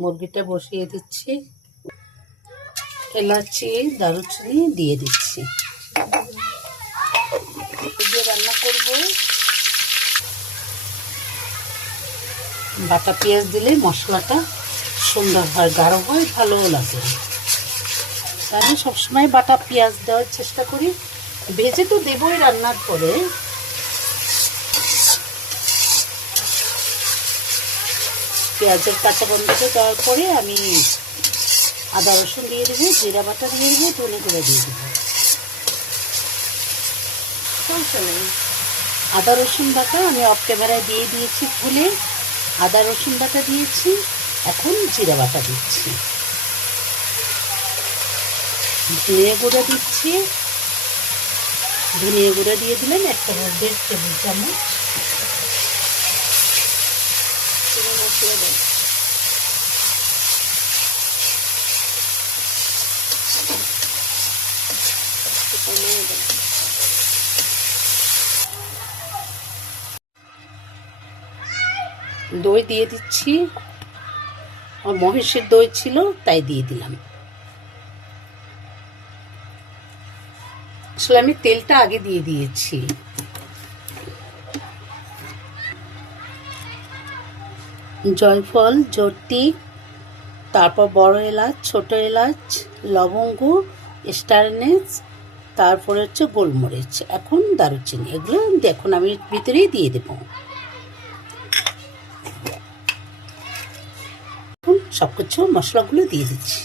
মুরগিটা বসিয়ে দিচ্ছি, এলাচি দারুচিনি দিয়ে দিচ্ছি, দিয়ে রান্না করব। বাটা পেঁয়াজ দিলে মশলাটা সুন্দর হয়, গাঢ় হয়, ভালোও লাগে। আমি সবসময় বাটা পেঁয়াজ দেওয়ার চেষ্টা করি। ভেজে তো দেবই রান্নার পরে। পেঁয়াজের কাঁচা গন্ধটা দেওয়ার পরে আমি আদা রসুন দিয়ে দেবো, জিরা বাটা দিয়ে দেবো, ধনে গুঁড়ো দিয়ে দেবো। আদা রসুন বাটা আমি অফ ক্যামেরায় দিয়ে দিয়েছি ভুলে। আদা রসুন বাটা দিয়েছি, এখন জিরা বাটা দিচ্ছি, ধনিয়া গুঁড়ো দিচ্ছি। ধনিয়া গুঁড়ো দিয়ে দিলেন 1.5 টেবিল চামচ। দই দিয়ে দিচ্ছি, আর মহিষের দই ছিল তাই দিয়ে দিলাম। আসলে আমি তেলটা আগে দিয়ে দিয়েছি। জয়ফল, জটিক, তারপর বড় এলাচ, ছোট এলাচ, লবঙ্গ, স্টারনেস, তারপরে হচ্ছে গোলমরিচ, এখন দারুচিনি, এগুলো দেখুন আমি ভিতরেই দিয়ে দেব। এখন সবকিছু মশলাগুলো দিয়ে দিচ্ছি।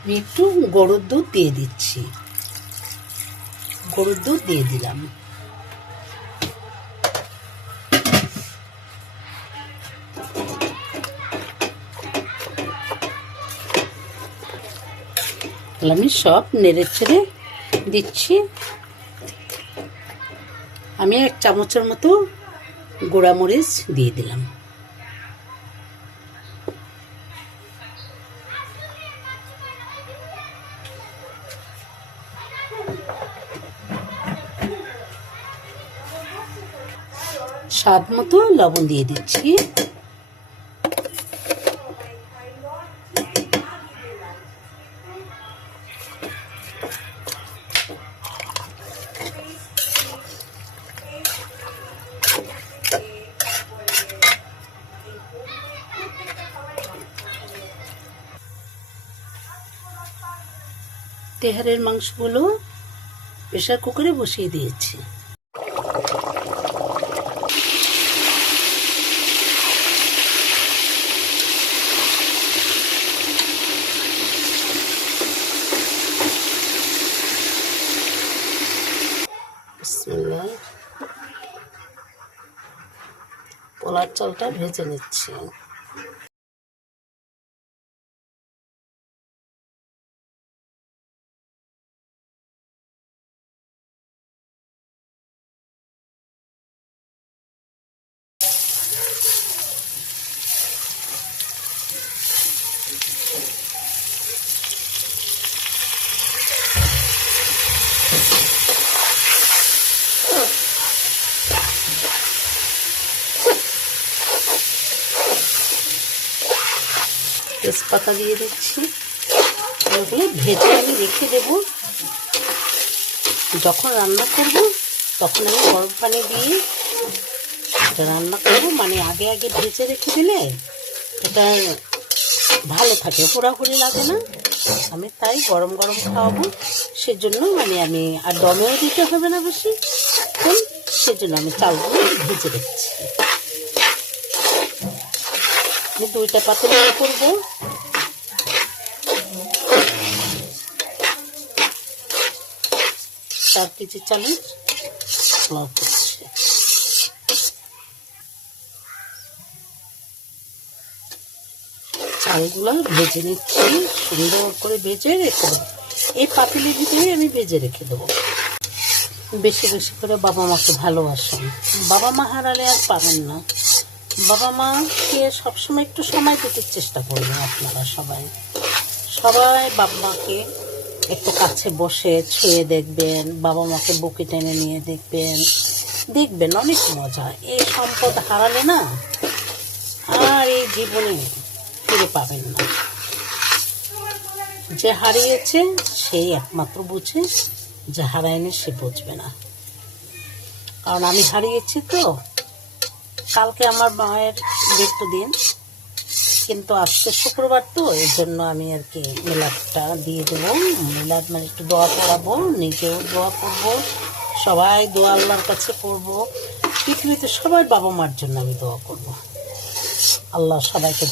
আমি একটু গরুর দুধ দিয়ে দিচ্ছি, গরুর দুধ দিয়ে দিলাম। আমি সব নেড়ে ছেড়ে দিচ্ছি। আমি 1 চামচের মতো গুঁড়ামরিচ দিয়ে দিলাম। স্বাদ মতো লবণ দিয়ে দিচ্ছি। তেহারের মাংসগুলো প্রেসার কুকারে বসিয়ে দিয়েছি। বিসমিল্লাহ, পোলার চালটা ভেজে নিচ্ছি। তেজপাতা দিয়ে দিচ্ছি। এগুলো ভেজে আমি রেখে দেব। যখন রান্না করব তখন আমি গরম পানি দিয়ে রান্না করব, মানে আগে আগে ভেজে রেখে দিলে এটা ভালো থাকে, পোড়াপুড়ি লাগে না। আমি তাই গরম গরম খাওয়াবো, সেজন্য মানে আমি আর দমেও দিতে হবে না বেশি, সেজন্য আমি চালগুলো ভেজে রেখেছি। আমি 2টা পাতিলে করবো। চার কেজি চালের পোলাও করছি। চালগুলো ভেজে নিচ্ছি, সুন্দর করে ভেজে রেখে দেবো। এই পাতিলের ভিতরে আমি ভেজে রেখে দেবো। বেশি বেশি করে বাবা মাকে ভালোবাসেন, বাবা মা হারালে আর পাবেন না। বাবা মাকে সবসময় একটু সময় দিতে চেষ্টা করবেন আপনারা সবাই। বাবা মাকে একটু কাছে বসে ছুঁয়ে দেখবেন, বাবা মাকে বুকে টেনে নিয়ে দেখবেন অনেক মজা। এই সম্পদ হারালে না আর এই জীবনে ফিরে পাবেন না। যে হারিয়েছে সেই একমাত্র বুঝে, যে হারায়নি সে বুঝবে না। কারণ আমি হারিয়েছি তো। কালকে আমার মায়ের মৃত্যুদিন, কিন্তু আজকে শুক্রবার তো, এই জন্য আমি আর কি মিলাদটা দিয়ে দেবো। মিলাদ মানে একটু দোয়া করাবো, নিজেও দোয়া করবো, সবাই দোয়া আল্লাহর কাছে করবো। পৃথিবীতে সবার বাবা মার জন্য আমি দোয়া করবো। আল্লাহ সবাইকে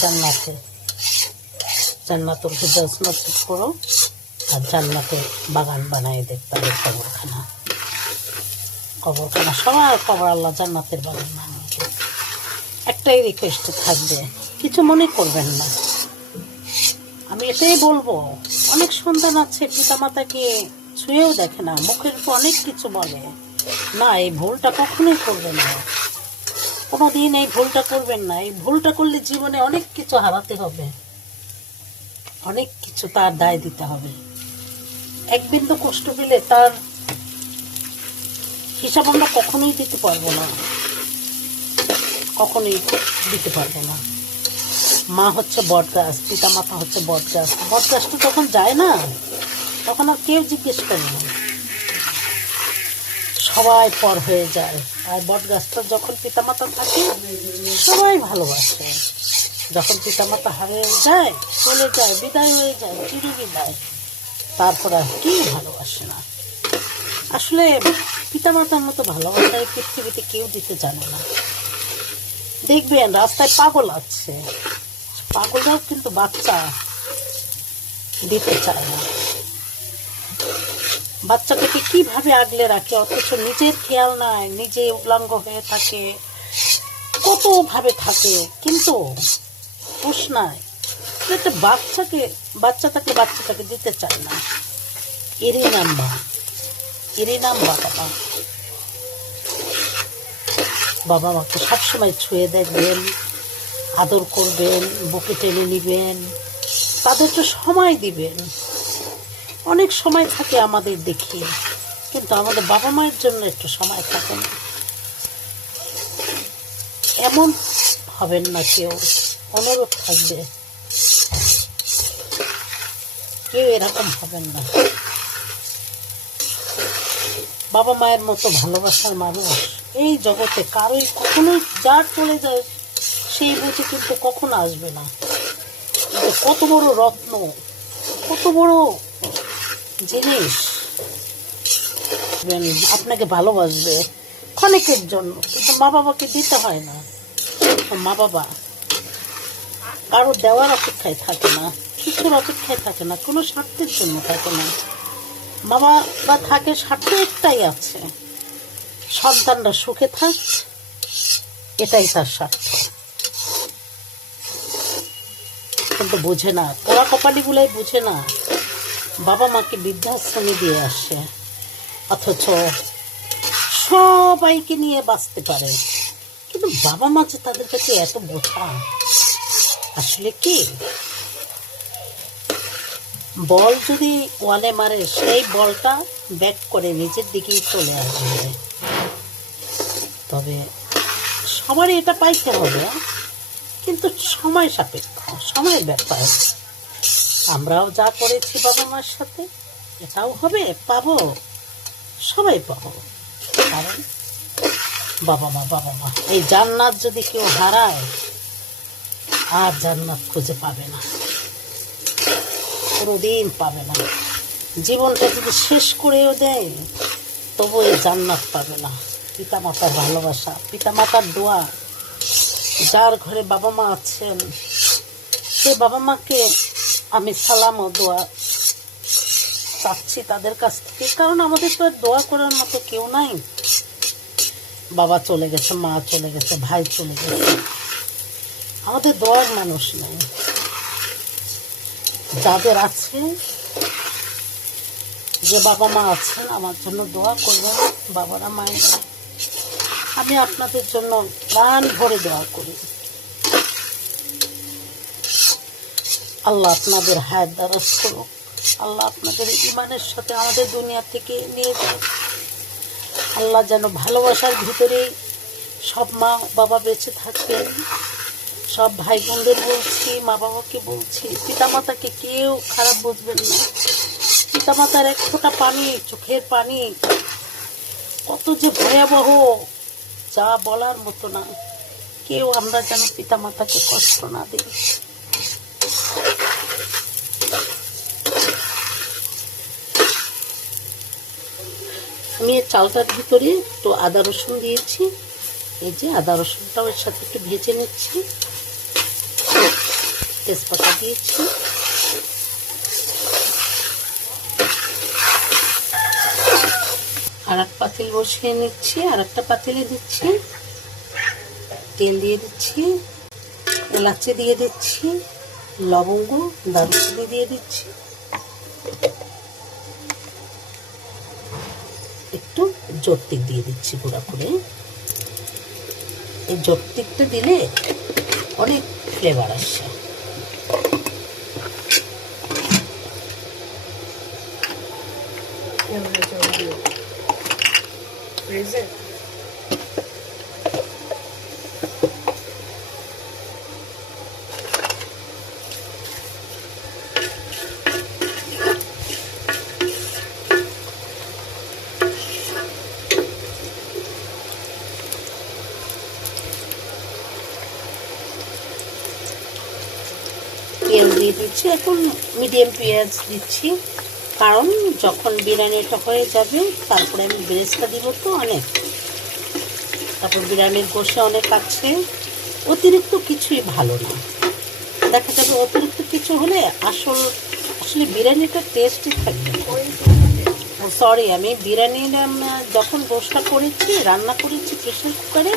জান্নাতুল ফিরদাউস নসিব করো, আর জান্নাতে বাগান বানায় দেখ তাদের কবরখানা সবার কবর আল্লাহ জান্নাতের বাগান বানিয়ে দেখ। একটাই রিকোয়েস্ট থাকবে, কিছু মনে করবেন না। আমি এটাই বলবো, অনেক সন্তান আছে পিতামাতাকে ছুঁয়েও দেখে না, মুখের উপর অনেক কিছু বলে না। এই ভুলটা কখনোই করবেন না, কোনোদিন এই ভুলটা করবেন না। এই ভুলটা করলে জীবনে অনেক কিছু হারাতে হবে, অনেক কিছু তার দায় দিতে হবে। এক বিন্দু কষ্ট পেলে তার হিসাব আমরা কখনোই দিতে পারবো না, কখনোই দিতে পারবো না। মা হচ্ছে বট গাছ, পিতা মাতা হচ্ছে বট গাছ। বট গাছটা যখন যায় না, তখন আর কেউ জিজ্ঞেস করে না, সবাই পর হয়ে যায়। আর বট গাছটা যখন পিতামাতা থাকে সবাই ভালোবাসে। যখন পিতামাতা হারিয়ে যায়, চলে যায়, বিদায় হয়ে যায়, চির বিদায়, তারপর আর কেউ ভালোবাসে না। আসলে পিতামাতার মতো ভালোবাসা এই পৃথিবীতে কেউ দিতে জানে না। দেখবেন রাস্তায় পাগল আছে, পাগলরাও কিন্তু বাচ্চা দিতে চায় না। বাচ্চাটাকে কিভাবে আগলে রাখে, অথচ নিজের খেয়াল নাই, নিজে উলঙ্গ হয়ে থাকে, কতভাবে থাকে, কিন্তু হুঁশ নাই। একটা বাচ্চাটাকে দিতে চায় না। এরই নাম বাবা। বাবা মাকে সবসময় ছুঁয়ে দেখবেন, আদর করবেন, বুকে টেনে নিবেন, তাদেরকে সময় দিবেন। অনেক সময় থাকে আমাদের দেখি, কিন্তু আমাদের বাবা মায়ের জন্য একটু সময় থাকে না। এমন হবেন না, কেউ অনুরোধ থাকবে, কেউ এরকম হবেন না। বাবা মায়ের মতো ভালোবাসার মানুষ এই জগতে কারোই কখনোই, যার চলে যায় সেই বুঝে কিন্তু কখনো আসবে না। কত বড় রত্ন, কত বড় জিনিস আপনাকে ভালোবাসবে ক্ষণিকের জন্য, কিন্তু মা বাবাকে দিতে হয় না। মা বাবা কারো দেওয়ার অপেক্ষায় থাকে না, কিছুর অপেক্ষায় থাকে না, কোনো স্বার্থের জন্য থাকে না। মা বাবা থাকে স্বার্থ একটাই আছে, সন্তানরা সুখে থাক, এটাই তার স্বার্থ। কিন্তু বুঝে না, পোড়া কপালিগুলাই বুঝে না, বাবা মাকে বৃদ্ধাশ্রমে দিয়ে আসে, অথচ সবাইকে নিয়ে বাঁচতে পারে। কিন্তু বাবা মা যে তাদের কাছে এত বোঝা, আসলে কি বল যদি ওয়ালে মারে, সেই বলটা ব্যাক করে নিজের দিকেই চলে আসবে। তবে সবারই এটা পাইতে হবে, কিন্তু সময় সাপেক্ষ, সময়ের ব্যাপার। আমরাও যা করেছি বাবা মার সাথে, এটাও হবে, পাবো, সবাই পাবো। কারণ বাবা মা এই জান্নাত যদি কেউ হারায়, আর জান্নাত খুঁজে পাবে না, কোনোদিন পাবে না। জীবনটা যদি শেষ করেও দেয়, তবু এই জান্নাত পাবে না। পিতামাতার ভালোবাসা, পিতামাতার দোয়া, যার ঘরে বাবা মা আছেন, সে বাবা মাকে আমি সালাম ও দোয়া চাচ্ছি তাদের কাছ থেকে। কারণ আমাদের তো আর দোয়া করার মতো কেউ নাই। বাবা চলে গেছে, মা চলে গেছে, ভাই চলে গেছে, আমাদের দোয়ার মানুষ নাই। যাদের আছে, যে বাবা মা আছেন, আমার জন্য দোয়া করবেন বাবারা, মায়েরা। আমি আপনাদের জন্য প্রাণ ভরে দোয়া করি। আল্লাহ আপনাদের হায়াত দারাজ করুক, আল্লাহ আপনাদের ইমানের সাথে আমাদের দুনিয়া থেকে নিয়ে যাক। আল্লাহ যেন ভালোবাসার ভিতরে সব মা বাবা বেঁচে থাকবেন, সব ভাই বোনদের বলছি, মা বাবাকে বলছি, পিতামাতাকে কেউ খারাপ বুঝবেন না। পিতামাতার এক ফোঁটা পানি, চোখের পানি কত যে ভয়াবহ, যা বলার মতো না। কেউ আমরা যেন পিতামাতাকে কষ্ট না দিই। আমি এই চালটার ভিতরে একটু আদা রসুন দিয়েছি। এই যে আদা রসুনটাও এর সাথে একটু ভেজে নিচ্ছি। তেজপাতা দিয়েছি, আর এক পাতিল বসিয়ে নিচ্ছি, আর একটা পাতিলে দিচ্ছি, তেল দিয়ে দিচ্ছি, এলাচি দিয়ে দিচ্ছি, লবঙ্গ দারুচিনি দিয়ে দিচ্ছি, একটু জর্তিক দিয়ে দিচ্ছি গুঁড়া করে। এই জর্তিকটা দিলে অনেক ফ্লেভার আসে। পেঁয়াজ দিয়ে দিচ্ছি, এখন মিডিয়াম পেঁয়াজ দিচ্ছি, কারণ যখন বিরিয়ানিটা হয়ে যাবে তারপরে আমি বেরেস্তা দিব তো অনেক, তারপর বিরিয়ানির কষে অনেক আছে। অতিরিক্ত কিছুই ভালো না, দেখা যাবে অতিরিক্ত কিছু হলে আসলে বিরিয়ানিটা টেস্টই থাকবে। সরি, আমি বিরিয়ানির যখন গোশটা করেছি, রান্না করেছি প্রেশার কুকারে,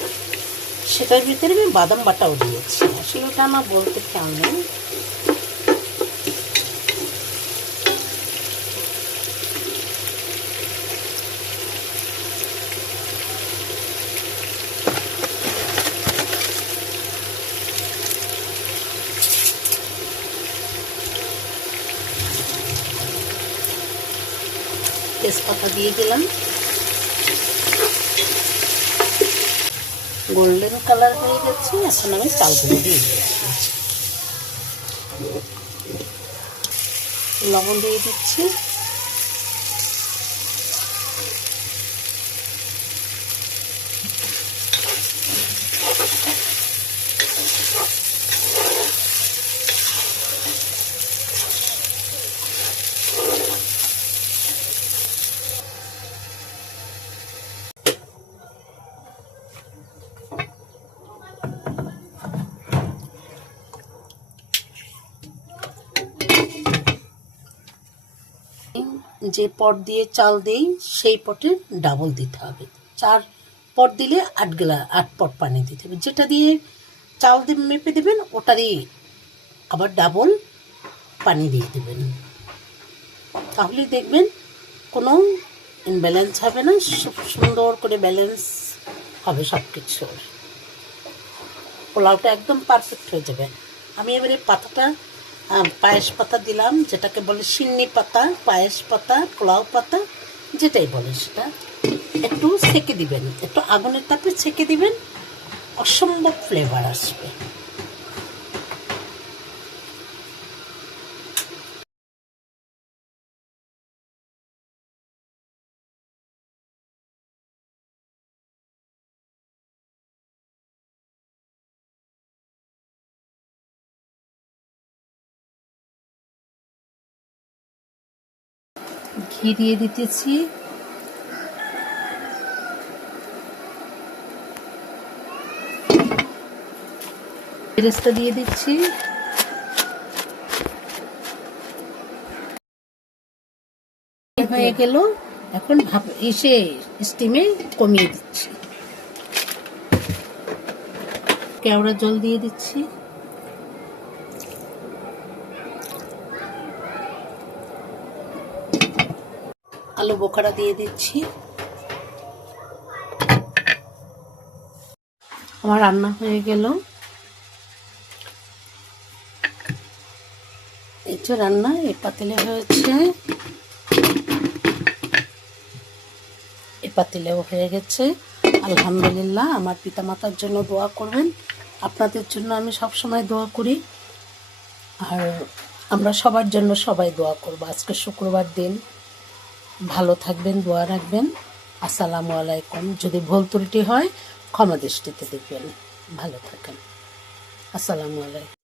সেটার ভিতরে আমি বাদাম বাটাও দিয়েছি। আসলে ওটা আমার বলতে খেয়াল নেই। তেজপাতা দিয়ে দিলাম, গোল্ডেন কালার হয়ে গেছে। এখন আমি চালগুলো দিয়ে দিচ্ছি, লবণ দিয়ে দিচ্ছি, যে পট দিয়ে চাল দেই সেই পটে ডাবল দিতে হবে। 4 পট দিলে 8 পট পানি দিতে হবে। যেটা দিয়ে চাল দিয়ে মেপে দেবেন ওটারই আবার ডাবল পানি দিয়ে দেবেন, তাহলে দেখবেন কোনো ইনব্যালেন্স হবে না, খুব সুন্দর করে ব্যালেন্স হবে সব কিছুর। পোলাওটা একদম পারফেক্ট হয়ে যাবে। আমি এবারে পাতাটা পায়েস পাতা দিলাম, যেটাকে বলে সিন্নি পাতা, পায়েস পাতা, পোলাও পাতা, যেটাই বলে সেটা একটু সেকে দিবেন, একটু আগুনের তাপে সেকে দিবেন, অসম্ভব ফ্লেভার আসবে। ঘি দিয়ে দিতেছি, বেরেস্তা দিয়ে দিচ্ছি, হয়ে গেল। এখন স্টিমে কমিয়ে দিচ্ছি, কেওড়া জল দিয়ে দিচ্ছি, আলু বোখারা দিয়ে দিচ্ছি। আমার রান্না হয়ে গেল। এই যে রান্না এই পাতিলে হয়েছে, এই পাতিলেও হয়ে গেছে। আলহামদুলিল্লাহ। আমার পিতামাতার জন্য দোয়া করবেন, আপনাদের জন্য আমি সব সময় দোয়া করি, আর আমরা সবার জন্য সবাই দোয়া করব। আজকে শুক্রবার দিন, ভালো থাকবেন, দোয়া রাখবেন। আসসালামু আলাইকুম। যদি ভুল ত্রুটি হয় ক্ষমা দৃষ্টিতে দেখবেন। ভালো থাকেন। আসসালামু আলাইকুম।